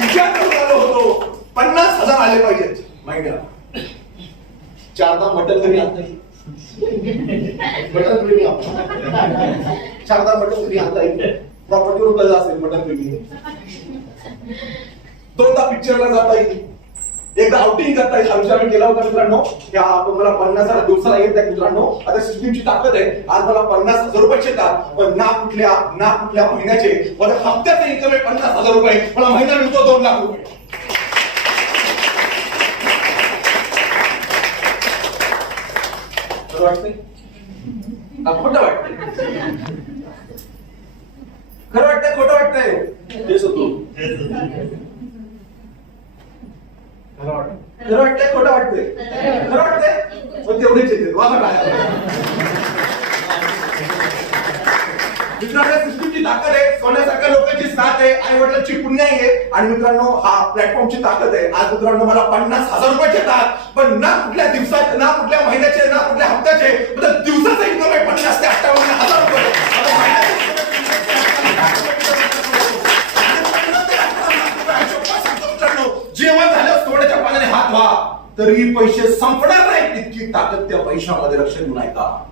विचार करून आलो होतो. पन्नास हजार आले पाहिजेत. महिन्याला. चारदा मटन घरी आणता येईल मटन प्रेमी आपण चारदा मटन घरी आणता येईल प्रॉपर्टीवर कसं असेल मटन प्रेमी दोनदा पिक्चरला जाता येईल. एकदा आउटिंग करता येईल हा विचार मी केला होता मित्रांनो. की आपण मला पन्नास हजार दिवसाला येत आहे मित्रांनो. आता सिस्टीमची ताकद आहे. आज मला पन्नास हजार रुपये येतात. पण ना कुठल्या ना कुठल्या महिन्याचे मला हप्त्याचे इन्कम आहे पन्नास हजार रुपये. मला महिना मिळतो दोन लाख रुपये. खरं वाटतंय? खोटं वाटतंय. खरं वाटतंय खोटं वाटतंय. तेच होतो. खरं वाटतंय खरं वाटतंय? खोटं वाटतंय? खरं वाटतंय? पण तेवढेच येते काय मित्रांनो सिस्टीमची ताकद आहे. सोन्यासारख्या लोकांची साथ आहे. आई वडिलांची पुण्य आहे. आणि मित्रांनो हा प्लॅटफॉर्मची ताकद आहे. आज मित्रांनो मला पन्नास हजार रुपये येतात पण ना कुठल्या दिवसात तरी पैसे संपणार नाही इतकी ताकद त्या पैशामध्ये लक्ष देऊ नये का